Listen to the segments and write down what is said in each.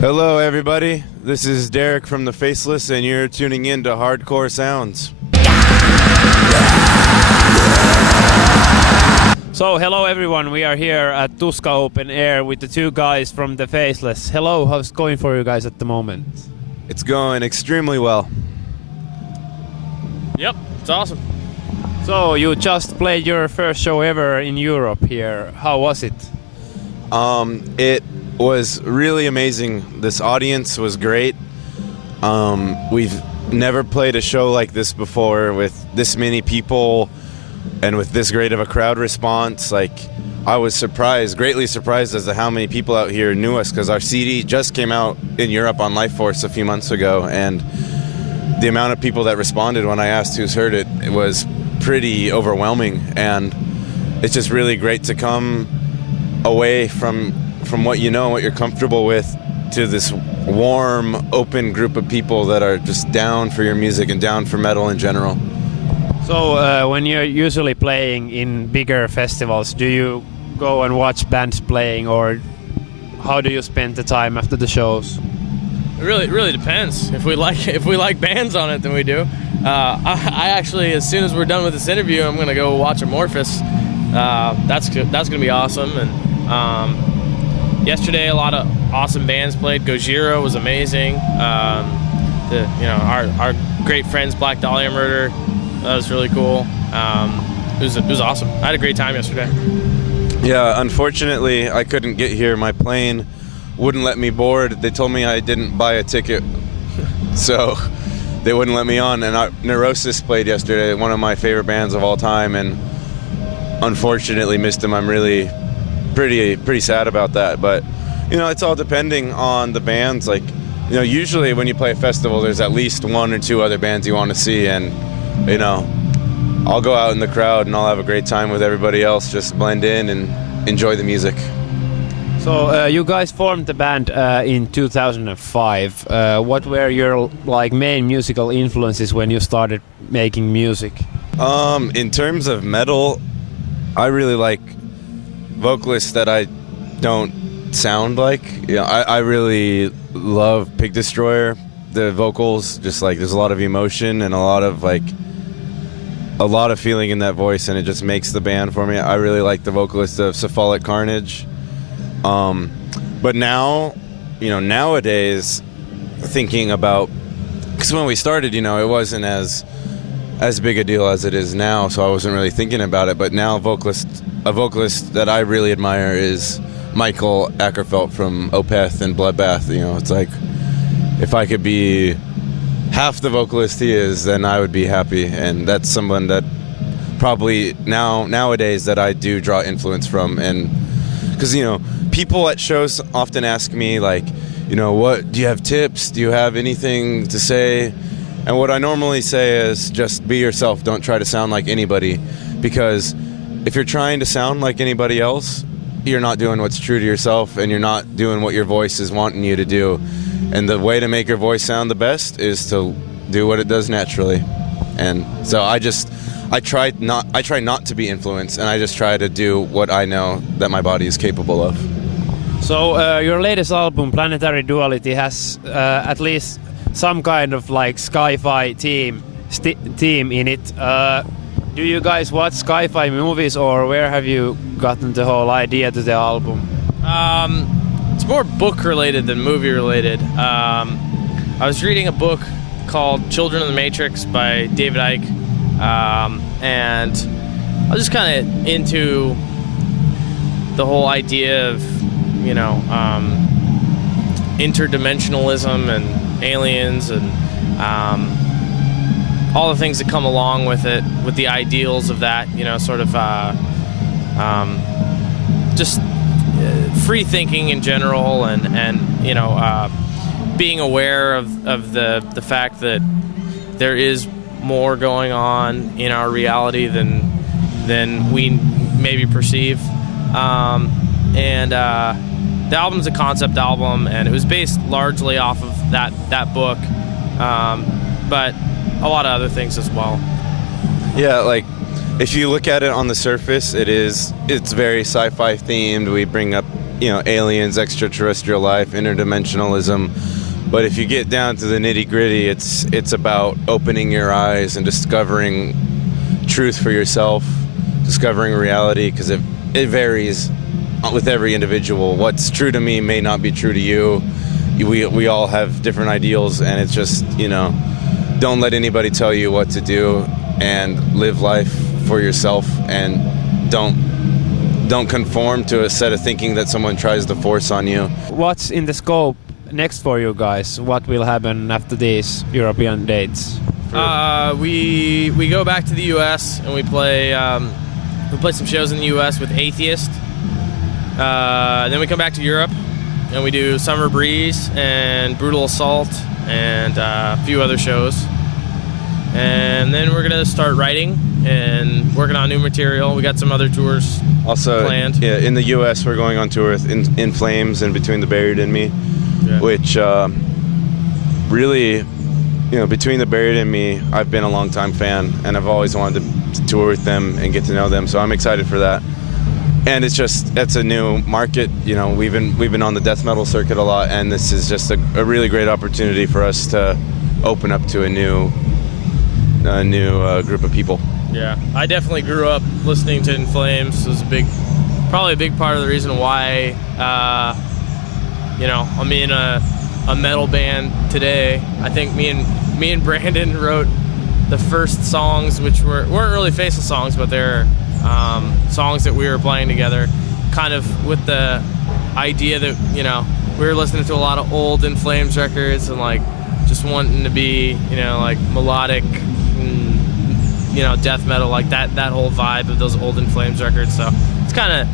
Hello everybody, this is Derek from the Faceless and you're tuning in to Hardcore Sounds. So hello everyone, we are here at Tuska Open Air with the two guys from the Faceless. Hello, how's it going for you guys at the moment? It's going extremely well. Yep, it's awesome. So you just played your first show ever in Europe here. How was it? It was really amazing. This audience was great. We've never played a show like this before with this many people and with this great of a crowd response. Like, I was surprised, greatly surprised as to how many people out here knew us, because our CD just came out in Europe on Life Force a few months ago, and the amount of people that responded when I asked who's heard it, it was pretty overwhelming. And it's just really great to come away from what you know, what you're comfortable with, to this warm, open group of people that are just down for your music and down for metal in general. So when you're usually playing in bigger festivals, do you go and watch bands playing, or how do you spend the time after the shows? It really depends. If we like bands on it, then we do. I actually, as soon as we're done with this interview, I'm gonna go watch Amorphous. That's gonna be awesome. And yesterday, a lot of awesome bands played. Gojira was amazing. Our great friends, Black Dahlia Murder, that was really cool. It was awesome. I had a great time yesterday. Yeah, unfortunately, I couldn't get here. My plane wouldn't let me board. They told me I didn't buy a ticket, so they wouldn't let me on. And Neurosis played yesterday, one of my favorite bands of all time, and unfortunately missed them. I'm really pretty sad about that. But you know, it's all depending on the bands. Like, you know, usually when you play a festival, there's at least one or two other bands you want to see, and you know, I'll go out in the crowd and I'll have a great time with everybody else, just blend in and enjoy the music. So you guys formed the band in 2005. What were your main musical influences when you started making music? In terms of metal, I really like vocalists that I don't sound like. You know, I really love Pig Destroyer. The vocals, just like, there's a lot of emotion and a lot of feeling in that voice, and it just makes the band for me. I really like the vocalist of Cephalic Carnage. But now, you know, nowadays, thinking about, because when we started, you know, it wasn't as big a deal as it is now, so I wasn't really thinking about it. But now, a vocalist that I really admire is Michael Ackerfeld from Opeth and Bloodbath. You know, it's like, if I could be half the vocalist he is, then I would be happy. And that's someone that probably nowadays that I do draw influence from. And because, you know, people at shows often ask me, like, you know, what do you have tips? Do you have anything to say? And what I normally say is just be yourself. Don't try to sound like anybody, because if you're trying to sound like anybody else, you're not doing what's true to yourself, and you're not doing what your voice is wanting you to do. And the way to make your voice sound the best is to do what it does naturally. And so I try not to be influenced, and I just try to do what I know that my body is capable of. So your latest album, Planetary Duality, has at least some kind of like sci-fi theme in it. Do you guys watch sci-fi movies, or where have you gotten the whole idea to the album? It's more book related than movie related. I was reading a book called Children of the Matrix by David Icke, and I was just kind of into the whole idea of, you know, interdimensionalism and aliens and all the things that come along with it, with the ideals of that, you know, sort of just free thinking in general, and you know, being aware of the fact that there is more going on in our reality than we maybe perceive. And the album's a concept album, and it was based largely off of that book, but a lot of other things as well. Yeah, like, if you look at it on the surface, it's very sci-fi themed. We bring up aliens, extraterrestrial life, interdimensionalism. But if you get down to the nitty-gritty, it's about opening your eyes and discovering truth for yourself, discovering reality, because it varies with every individual. What's true to me may not be true to you. We all have different ideals, and it's just, don't let anybody tell you what to do, and live life for yourself, and don't conform to a set of thinking that someone tries to force on you. What's in the scope next for you guys? What will happen after these European dates? We go back to the U.S. and we play some shows in the U.S. with Atheist. Then we come back to Europe and we do Summer Breeze and Brutal Assault and a few other shows. And then we're gonna start writing and working on new material. We got some other tours also planned. Yeah, in the U.S. we're going on tour with In Flames and Between the Buried and Me, which really, Between the Buried and Me, I've been a long-time fan, and I've always wanted to tour with them and get to know them. So I'm excited for that. And it's a new market. We've been on the death metal circuit a lot, and this is just a really great opportunity for us to open up to a new group of people. Yeah, I definitely grew up listening to In Flames. It was probably a big part of the reason why, I'm in a metal band today. I think me and Brandon wrote the first songs, which weren't really Faceless songs, but they're songs that we were playing together, kind of with the idea that we were listening to a lot of old In Flames records and like just wanting to be melodic. Death metal, like that whole vibe of those old In Flames records. So it's kind of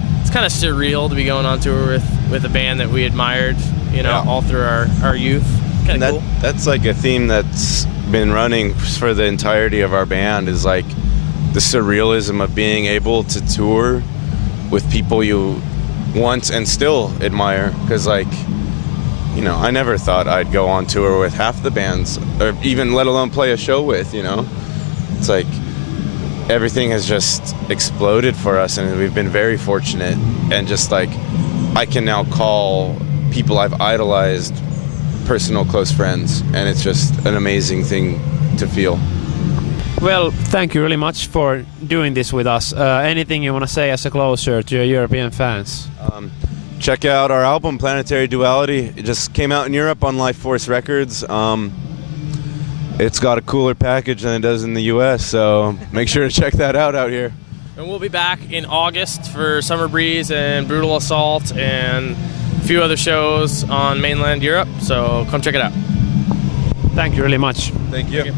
surreal to be going on tour with a band that we admired, all through our youth. Kind of cool. That's like a theme that's been running for the entirety of our band, is like the surrealism of being able to tour with people you want and still admire. Because I never thought I'd go on tour with half the bands, or even let alone play a show with. It's like everything has just exploded for us, and we've been very fortunate. And just like I can now call people I've idolized personal close friends, and it's just an amazing thing to feel. Well, thank you really much for doing this with us. Anything you want to say as a closure to your European fans? Check out our album Planetary Duality. It just came out in Europe on Life Force Records. It's got a cooler package than it does in the U.S., so make sure to check that out here. And we'll be back in August for Summer Breeze and Brutal Assault and a few other shows on mainland Europe, so come check it out. Thank you really much. Thank you.